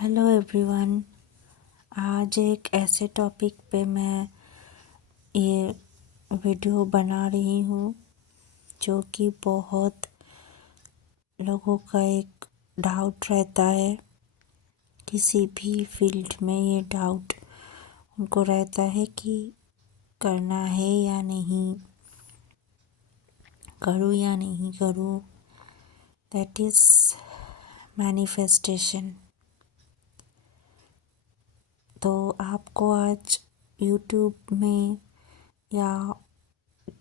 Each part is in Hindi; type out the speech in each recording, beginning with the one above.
Hello everyone. आज एक ऐसे टॉपिक पे मैं ये वीडियो बना रही हूँ जो कि बहुत लोगों का एक डाउट रहता है। किसी भी फील्ड में ये डाउट उनको रहता है कि करना है या नहीं, करूँ या नहीं करूँ। That is manifestation. तो आपको आज यूट्यूब में या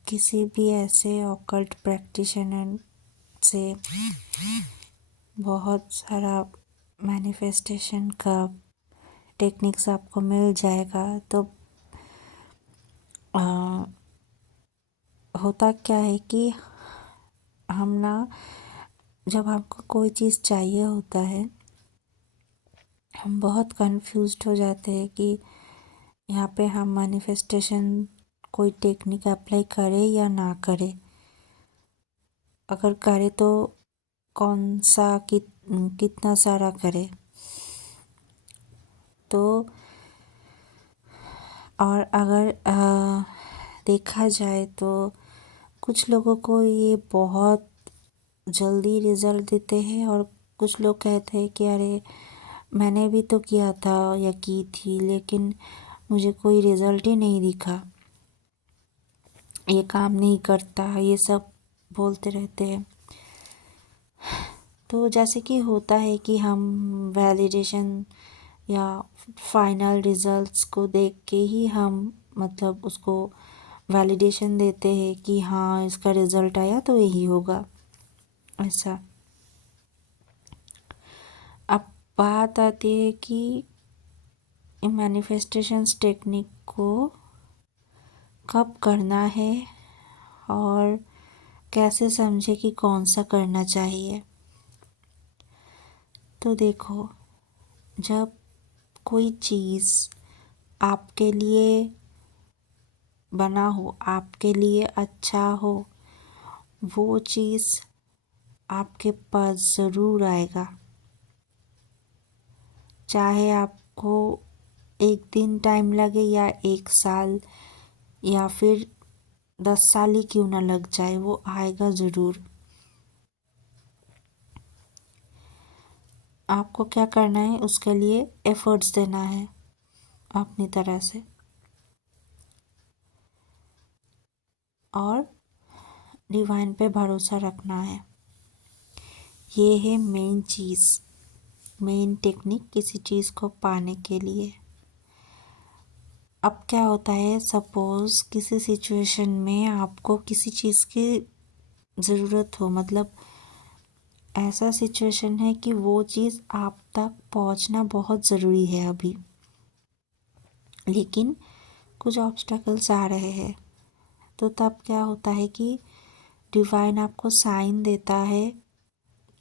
किसी भी ऐसे ऑकल्ट प्रैक्टिशनर से बहुत सारा मैनिफेस्टेशन का टेक्निक्स आपको मिल जाएगा। तो होता क्या है कि हम ना, जब हमको कोई चीज़ चाहिए होता है, हम बहुत कंफ्यूज्ड हो जाते हैं कि यहाँ पे हम मैनिफेस्टेशन कोई टेक्निक अप्लाई करें या ना करें। अगर करें तो कौन सा कितना सारा करें। तो और अगर देखा जाए तो कुछ लोगों को ये बहुत जल्दी रिज़ल्ट देते हैं और कुछ लोग कहते हैं कि अरे मैंने भी तो किया था या की थी लेकिन मुझे कोई रिज़ल्ट ही नहीं दिखा, ये काम नहीं करता, ये सब बोलते रहते हैं। तो जैसे कि होता है कि हम वैलिडेशन या फाइनल रिजल्ट्स को देख के ही हम मतलब उसको वैलिडेशन देते हैं कि हाँ इसका रिज़ल्ट आया तो यही होगा, ऐसा। अब बात आती है कि मैनिफेस्टेशंस टेक्निक को कब करना है और कैसे समझे कि कौन सा करना चाहिए। तो देखो, जब कोई चीज़ आपके लिए बना हो, आपके लिए अच्छा हो, वो चीज़ आपके पास ज़रूर आएगा। चाहे आपको एक दिन टाइम लगे या 1 साल या फिर 10 साल ही क्यों ना लग जाए, वो आएगा ज़रूर। आपको क्या करना है, उसके लिए एफर्ट्स देना है अपनी तरह से और डिवाइन पे भरोसा रखना है। ये है मेन चीज़, मेन टेक्निक किसी चीज़ को पाने के लिए। अब क्या होता है, सपोज़ किसी सिचुएशन में आपको किसी चीज़ की ज़रूरत हो, मतलब ऐसा सिचुएशन है कि वो चीज़ आप तक पहुंचना बहुत ज़रूरी है अभी, लेकिन कुछ ऑब्स्टेकल्स आ रहे हैं। तो तब क्या होता है कि डिवाइन आपको साइन देता है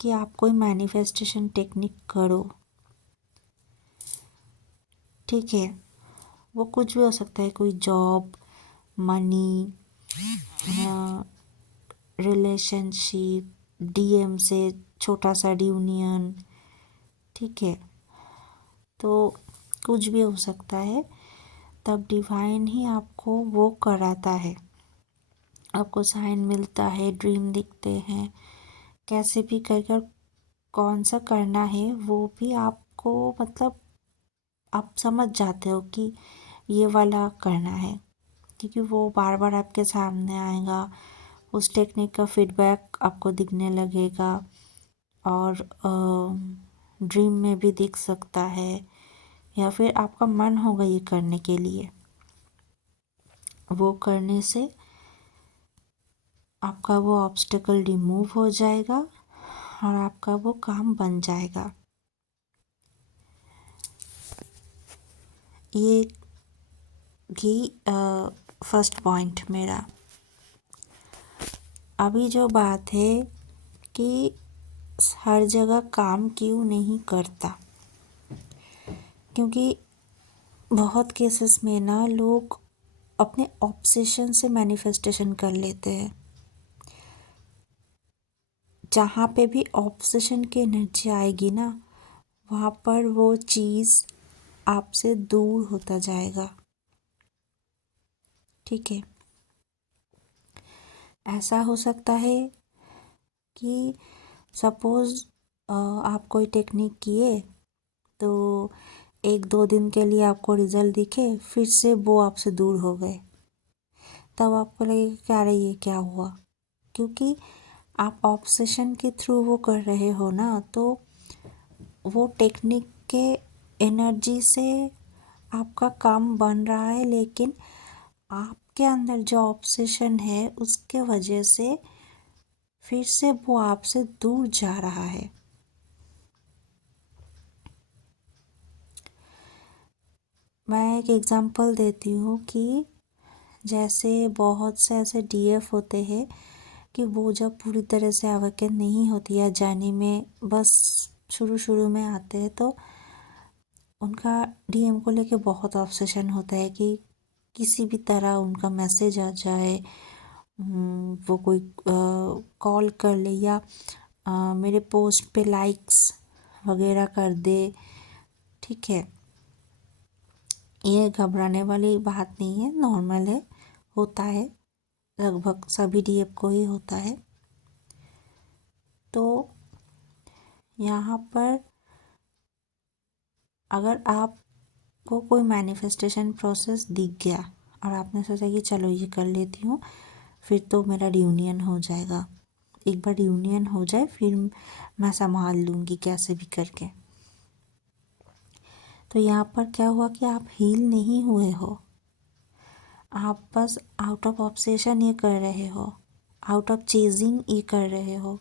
कि आप कोई मैनिफेस्टेशन टेक्निक करो। ठीक है, वो कुछ भी हो सकता है, कोई जॉब, मनी, रिलेशनशिप, डीएम से छोटा सा यूनियन। ठीक है, तो कुछ भी हो सकता है। तब डिवाइन ही आपको वो कराता है, आपको साइन मिलता है, ड्रीम दिखते हैं, कैसे भी कर कौन सा करना है वो भी आपको, मतलब आप समझ जाते हो कि ये वाला करना है, क्योंकि वो बार बार आपके सामने आएगा। उस टेक्निक का फीडबैक आपको दिखने लगेगा और ड्रीम में भी दिख सकता है, या फिर आपका मन होगा ये करने के लिए। वो करने से आपका वो ऑब्स्टेकल रिमूव हो जाएगा और आपका वो काम बन जाएगा। ये भी फर्स्ट पॉइंट मेरा। अभी जो बात है कि हर जगह काम क्यों नहीं करता, क्योंकि बहुत केसेस में ना लोग अपने ऑब्सेशन से मैनिफेस्टेशन कर लेते हैं। जहाँ पे भी ऑब्सेशन की एनर्जी आएगी ना, वहाँ पर वो चीज़ आपसे दूर होता जाएगा। ठीक है, ऐसा हो सकता है कि सपोज़ आप कोई टेक्निक किए तो 1-2 दिन के लिए आपको रिज़ल्ट दिखे, फिर से वो आपसे दूर हो गए, तब आपको लगेगा कि अरे ये क्या हुआ, क्योंकि आप ऑब्सेशन के थ्रू वो कर रहे हो ना, तो वो टेक्निक के एनर्जी से आपका काम बन रहा है, लेकिन आपके अंदर जो ऑब्सेशन है उसके वजह से फिर से वो आपसे दूर जा रहा है। मैं एक एग्जांपल देती हूँ कि जैसे बहुत से ऐसे डीएफ होते हैं कि वो जब पूरी तरह से अवेकन नहीं होती या जाने में बस शुरू शुरू में आते हैं, तो उनका डीएम को लेके बहुत ऑब्सेशन होता है कि किसी भी तरह उनका मैसेज आ जाए, वो कोई कॉल कर ले या मेरे पोस्ट पे लाइक्स वगैरह कर दे। ठीक है, ये घबराने वाली बात नहीं है, नॉर्मल है, होता है, लगभग सभी डीएफ को ही होता है। तो यहाँ पर अगर आपको कोई मैनिफेस्टेशन प्रोसेस दिख गया और आपने सोचा कि चलो ये कर लेती हूँ, फिर तो मेरा रियूनियन हो जाएगा, एक बार रियूनियन हो जाए फिर मैं संभाल लूँगी कैसे भी करके। तो यहाँ पर क्या हुआ कि आप हील नहीं हुए हो, आप बस आउट ऑफ ऑब्सेशन ये कर रहे हो, आउट ऑफ चेजिंग ये कर रहे हो।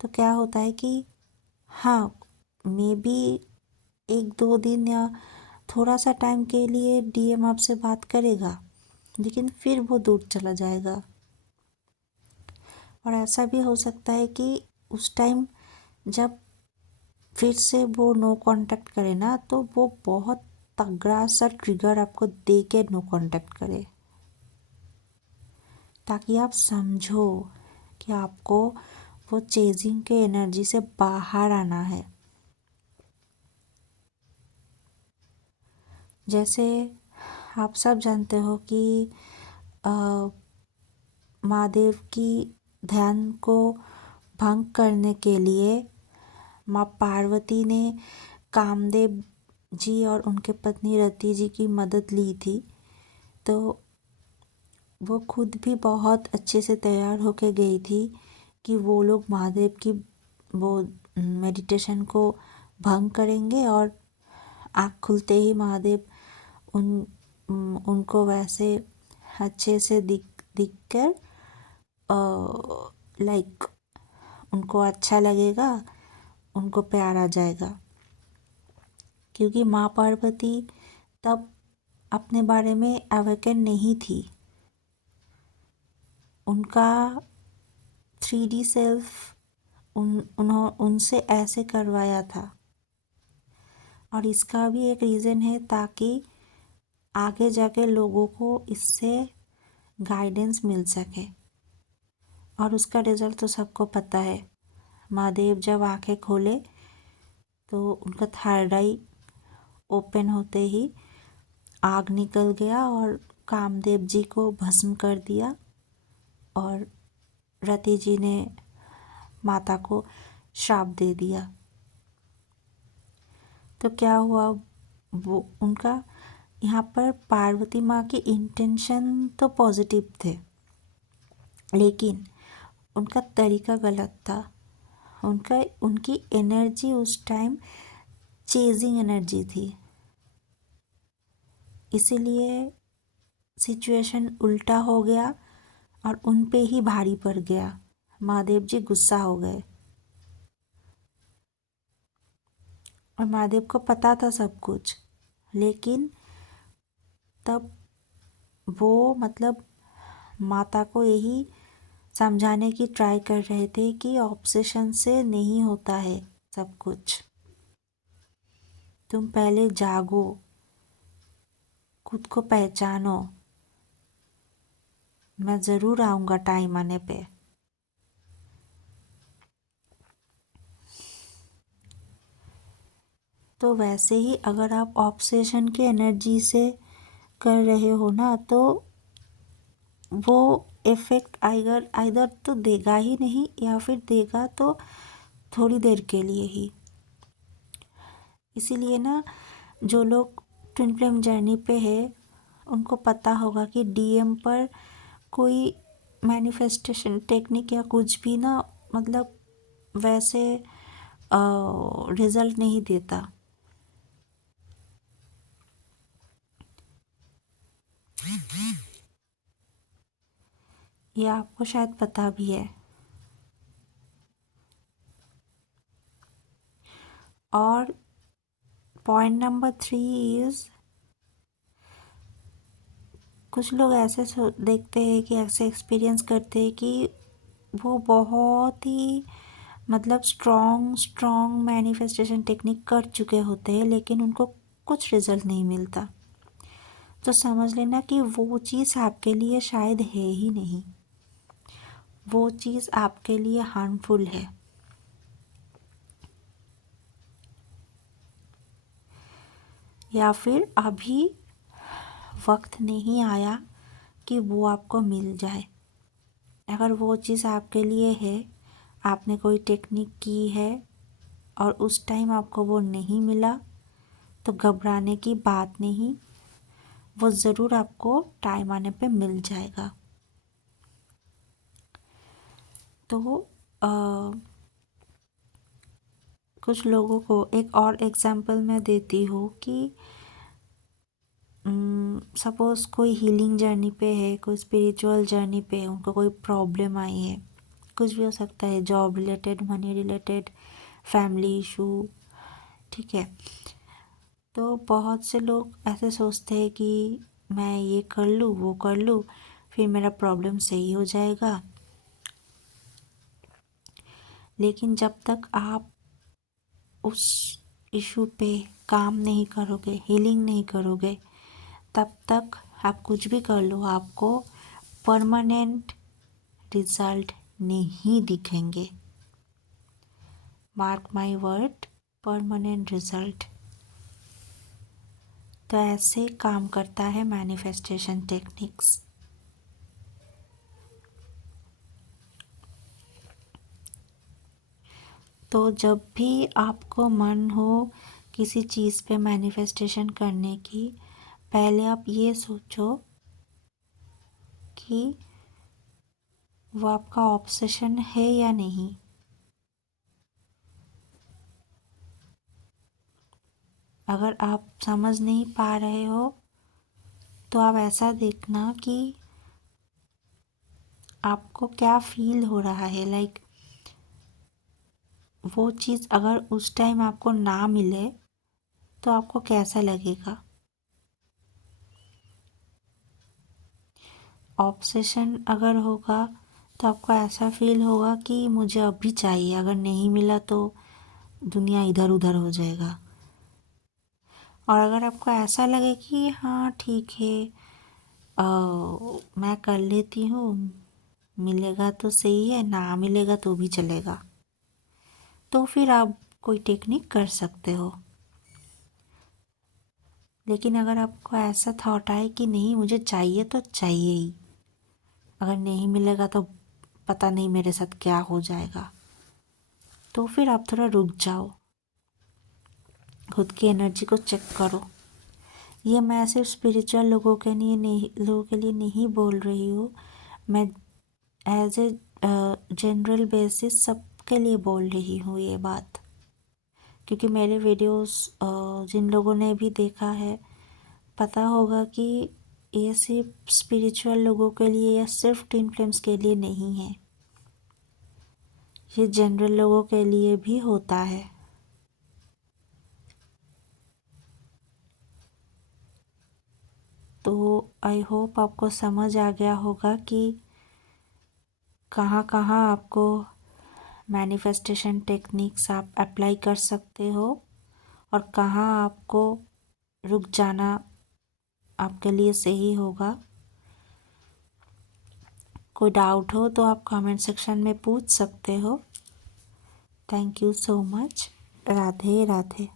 तो क्या होता है कि हाँ, मे बी 1-2 दिन या थोड़ा सा टाइम के लिए डीएम आपसे बात करेगा, लेकिन फिर वो दूर चला जाएगा। और ऐसा भी हो सकता है कि उस टाइम जब फिर से वो नो कांटेक्ट करे ना, तो वो बहुत तगड़ा सा ट्रिगर आपको दे के नो कांटेक्ट करे, ताकि आप समझो कि आपको वो चेजिंग के एनर्जी से बाहर आना है। जैसे आप सब जानते हो कि महादेव की ध्यान को भंग करने के लिए माँ पार्वती ने कामदेव जी और उनके पत्नी रति जी की मदद ली थी। तो वो खुद भी बहुत अच्छे से तैयार होके गई थी कि वो लोग महादेव की वो मेडिटेशन को भंग करेंगे और आँख खुलते ही महादेव उनको वैसे अच्छे से दिख कर लाइक उनको अच्छा लगेगा, उनको प्यार आ जाएगा। क्योंकि माँ पार्वती तब अपने बारे में अवेकन नहीं थी, उनका 3D सेल्फ उनसे ऐसे करवाया था। और इसका भी एक रीज़न है ताकि आगे जाके लोगों को इससे गाइडेंस मिल सके। और उसका रिज़ल्ट तो सबको पता है, महादेव जब आंखें खोले तो उनका थर्ड आई ओपन होते ही आग निकल गया और कामदेव जी को भस्म कर दिया, और रति जी ने माता को श्राप दे दिया। तो क्या हुआ, वो उनका यहाँ पर पार्वती माँ की इंटेंशन तो पॉजिटिव थे, लेकिन उनका तरीका गलत था। उनकी एनर्जी उस टाइम चेजिंग एनर्जी थी, इसीलिए सिचुएशन उल्टा हो गया और उन पे ही भारी पड़ गया। महादेव जी गुस्सा हो गए और महादेव को पता था सब कुछ, लेकिन तब वो मतलब माता को यही समझाने की ट्राई कर रहे थे कि ऑब्सेशन से नहीं होता है सब कुछ, तुम पहले जागो, खुद को पहचानो, मैं ज़रूर आऊँगा टाइम आने पे। तो वैसे ही अगर आप ऑब्सेशन की एनर्जी से कर रहे हो ना, तो वो इफ़ेक्ट आइदर आइदर तो देगा ही नहीं, या फिर देगा तो थोड़ी देर के लिए ही। इसीलिए ना जो लोग ट्विन फ्लेम जर्नी पे है उनको पता होगा कि डीएम पर कोई मैनिफेस्टेशन टेक्निक या कुछ भी ना, मतलब वैसे रिजल्ट नहीं देता। ये आपको शायद पता भी है। और पॉइंट नंबर 3 इज़, कुछ लोग ऐसे देखते हैं कि ऐसे एक्सपीरियंस करते हैं कि वो बहुत ही मतलब स्ट्रॉन्ग मैनिफेस्टेशन टेक्निक कर चुके होते हैं, लेकिन उनको कुछ रिजल्ट नहीं मिलता। तो समझ लेना कि वो चीज़ आपके लिए शायद है ही नहीं, वो चीज़ आपके लिए हार्मफुल है। या फिर अभी वक्त नहीं आया कि वो आपको मिल जाए। अगर वो चीज़ आपके लिए है, आपने कोई टेक्निक की है और उस टाइम आपको वो नहीं मिला, तो घबराने की बात नहीं, वो ज़रूर आपको टाइम आने पे मिल जाएगा। तो कुछ लोगों को एक और एग्जांपल मैं देती हूँ कि सपोज़ कोई हीलिंग जर्नी पे है, कोई स्पिरिचुअल जर्नी पे है, उनको कोई प्रॉब्लम आई है, कुछ भी हो सकता है, job related, money related, family issue, ठीक है। तो बहुत से लोग ऐसे सोचते हैं कि मैं ये कर लूँ, वो कर लूँ, फिर मेरा प्रॉब्लम सही हो जाएगा। लेकिन जब तक आप उस इशू पे काम नहीं करोगे, हीलिंग नहीं करोगे, तब तक आप कुछ भी कर लो, आपको परमानेंट रिजल्ट नहीं दिखेंगे। Mark my word, permanent result. तो ऐसे काम करता है मैनिफेस्टेशन टेक्निक्स। तो जब भी आपको मन हो किसी चीज़ पे मैनिफेस्टेशन करने की, पहले आप ये सोचो कि वो आपका ऑब्सेशन है या नहीं। अगर आप समझ नहीं पा रहे हो, तो आप ऐसा देखना कि आपको क्या फील हो रहा है। लाइक वो चीज़ अगर उस टाइम आपको ना मिले तो आपको कैसा लगेगा। ऑब्सेशन अगर होगा तो आपको ऐसा फील होगा कि मुझे अभी चाहिए, अगर नहीं मिला तो दुनिया इधर उधर हो जाएगा। और अगर आपको ऐसा लगे कि हाँ ठीक है, मैं कर लेती हूँ, मिलेगा तो सही है, ना मिलेगा तो भी चलेगा, तो फिर आप कोई टेक्निक कर सकते हो। लेकिन अगर आपको ऐसा थॉट आए कि नहीं मुझे चाहिए तो चाहिए ही, अगर नहीं मिलेगा तो पता नहीं मेरे साथ क्या हो जाएगा, तो फिर आप थोड़ा रुक जाओ, खुद की एनर्जी को चेक करो। ये मैं सिर्फ स्पिरिचुअल लोगों के लिए नहीं बोल रही हूँ, मैं एज ए जनरल बेसिस सबके लिए बोल रही हूँ ये बात। क्योंकि मेरे वीडियोस जिन लोगों ने भी देखा है, पता होगा कि ये सिर्फ स्पिरिचुअल लोगों के लिए या सिर्फ ट्विन फ्लेम्स के लिए नहीं है, ये जनरल लोगों के लिए भी होता है। तो आई होप आपको समझ आ गया होगा कि कहाँ कहाँ आपको मैनिफेस्टेशन टेक्निक्स आप अप्लाई कर सकते हो और कहाँ आपको रुक जाना आपके लिए सही होगा। कोई डाउट हो तो आप कमेंट सेक्शन में पूछ सकते हो। Thank you so much. Radhe Radhe.